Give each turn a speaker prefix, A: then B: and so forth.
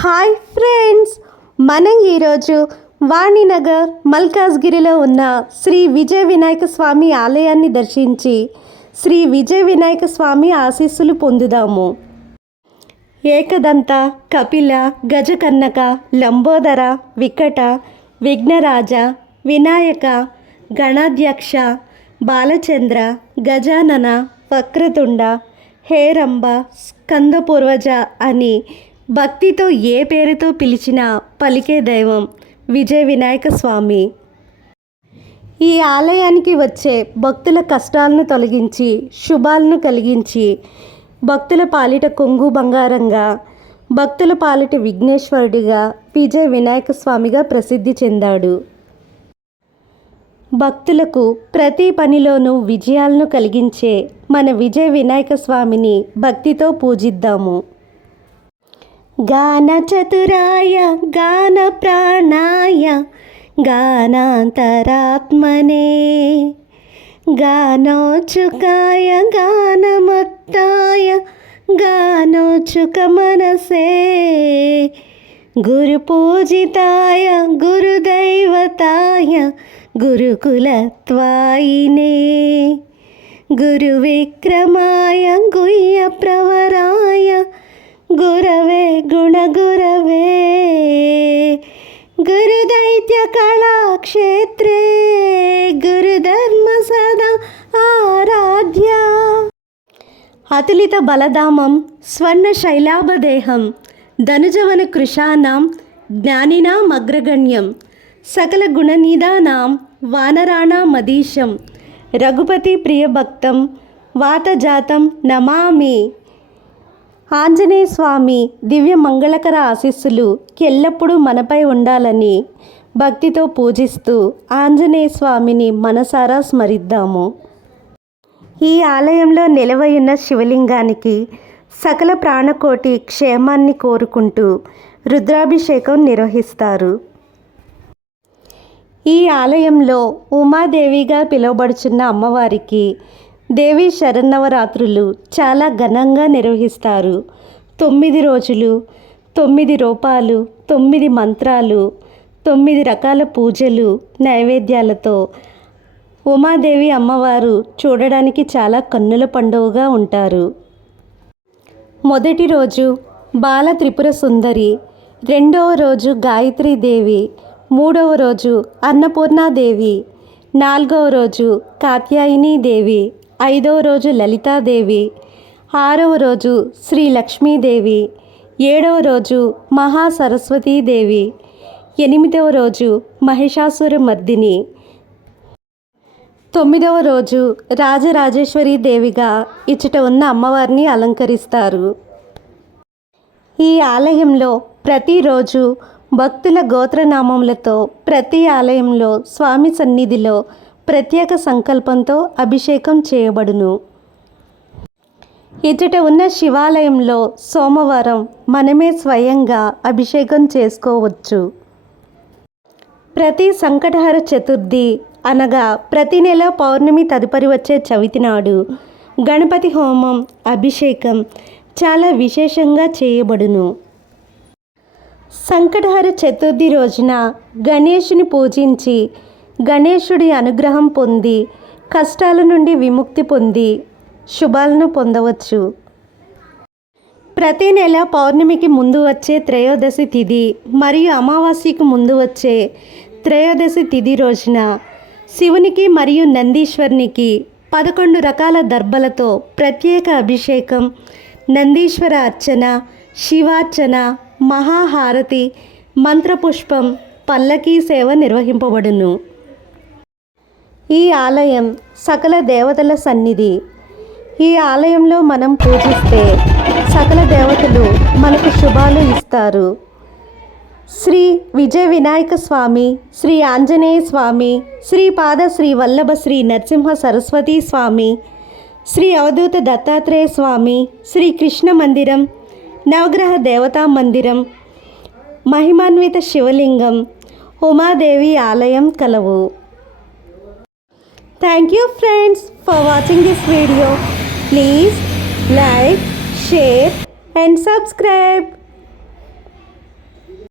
A: Hi friends. మనం ఈరోజు వాణినగర్ మల్కాజ్గిరిలో ఉన్న శ్రీ విజయ వినాయక స్వామి ఆలయాన్ని దర్శించి శ్రీ విజయ వినాయక స్వామి ఆశీస్సులు పొందుదాము. ఏకదంత కపిల గజకన్నక లంబోదర వికట విఘ్నరాజ వినాయక గణాధ్యక్ష బాలచంద్ర గజానన వక్రతుండ హేరంబ స్కందపూర్వజ అని భక్తితో ఏ పేరుతో పిలిచినా పలికే దైవం విజయ వినాయక స్వామి. ఈ ఆలయానికి వచ్చే భక్తుల కష్టాలను తొలగించి శుభాలను కలిగించి భక్తుల పాలిట కొంగు బంగారంగా భక్తుల పాలిట విఘ్నేశ్వరుడిగా విజయ వినాయక స్వామిగా ప్రసిద్ధి చెందాడు. భక్తులకు ప్రతి పనిలోనూ విజయాలను కలిగించే మన విజయ వినాయక స్వామిని భక్తితో పూజిద్దాము. గానచతురాయ గాన ప్రాణాయ గానాంతరాత్మనే గానోచుకాయ గానమత్తాయ గానోచుక మనసే గురుపూజితాయ గురుదైవతాయ గురుకులత్వాయినే గురువిక్రమాయ గుయ్య ప్రవరాయ గురవే గుణగురవే. గురుదైత్య కళాక్షేత్రే గురుధర్మ సదా ఆరాధ్య. అతులిత బలధామం స్వర్ణ శైలాభదేహం ధనుజవన కృషానాం జ్ఞానినాం అగ్రగణ్యం సకల గుణనిదానాం వానరాణామదీశం రఘుపతి ప్రియభక్తం వాతజాతం నమామి. ఆంజనేయ స్వామి దివ్య మంగళకర ఆశీస్సులు ఎల్లప్పుడూ మనపై ఉండాలని భక్తితో పూజిస్తూ ఆంజనేయ స్వామిని మనసారా స్మరిద్దాము. ఈ ఆలయంలో నిలవయున్న శివలింగానికి సకల ప్రాణకోటి క్షేమాన్ని కోరుకుంటూ రుద్రాభిషేకం నిర్వహిస్తారు. ఈ ఆలయంలో ఉమాదేవిగా పిలువబడుచున్న అమ్మవారికి దేవి శరన్నవరాత్రులు చాలా ఘనంగా నిర్వహిస్తారు. తొమ్మిది రోజులు తొమ్మిది రూపాలు తొమ్మిది మంత్రాలు తొమ్మిది రకాల పూజలు నైవేద్యాలతో ఉమాదేవి అమ్మవారు చూడడానికి చాలా కన్నుల పండుగగా ఉంటారు. మొదటి రోజు బాల త్రిపుర సుందరి రెండవ రోజు గాయత్రీదేవి మూడవ రోజు అన్నపూర్ణాదేవి నాలుగవ రోజు కాత్యాయిని దేవి ఐదవ రోజు లలితాదేవి ఆరవ రోజు శ్రీ లక్ష్మీదేవి ఏడవ రోజు మహాసరస్వతీదేవి ఎనిమిదవ రోజు మహిషాసుర మర్దిని. తొమ్మిదవ రోజు రాజరాజేశ్వరి దేవిగా ఇచ్చట ఉన్న అమ్మవారిని అలంకరిస్తారు. ఈ ఆలయంలో ప్రతిరోజు భక్తుల గోత్రనామములతో ప్రతి ఆలయంలో స్వామి సన్నిధిలో ప్రత్యేక సంకల్పంతో అభిషేకం చేయబడును. ఇచ్చట ఉన్న శివాలయంలో సోమవారం మనమే స్వయంగా అభిషేకం చేసుకోవచ్చు. ప్రతి సంకటహర చతుర్థి అనగా ప్రతి నెల పౌర్ణమి తదుపరి వచ్చే చవితి నాడు గణపతి హోమం అభిషేకం చాలా విశేషంగా చేయబడును. సంకటహర చతుర్థి రోజున గణేషుని పూజించి గణేశుడి అనుగ్రహం పొంది కష్టాల నుండి విముక్తి పొంది శుభాలను పొందవచ్చు. ప్రతి నెల పౌర్ణమికి ముందు వచ్చే త్రయోదశి తిథి మరియు అమావాస్యకు ముందు వచ్చే త్రయోదశి తిథి రోజున శివునికి మరియు నందీశ్వరునికి పదకొండు రకాల దర్భలతో ప్రత్యేక అభిషేకం నందీశ్వర అర్చన శివార్చన మహాహారతి మంత్రపుష్పం పల్లకీ సేవ నిర్వహింపబడును. ఈ ఆలయం సకల దేవతల సన్నిధి. ఈ ఆలయంలో మనం పూజిస్తే సకల దేవతలు మనకు శుభాలు ఇస్తారు. శ్రీ విజయ వినాయక స్వామి శ్రీ ఆంజనేయ స్వామి శ్రీపాద శ్రీ వల్లభ శ్రీ నరసింహ సరస్వతి స్వామి శ్రీ అవధూత దత్తాత్రేయ స్వామి శ్రీ కృష్ణ మందిరం నవగ్రహ దేవతా మందిరం మహిమాన్విత శివలింగం ఉమాదేవి ఆలయం కలవు. Thank you friends for watching this video. Please like, share and subscribe.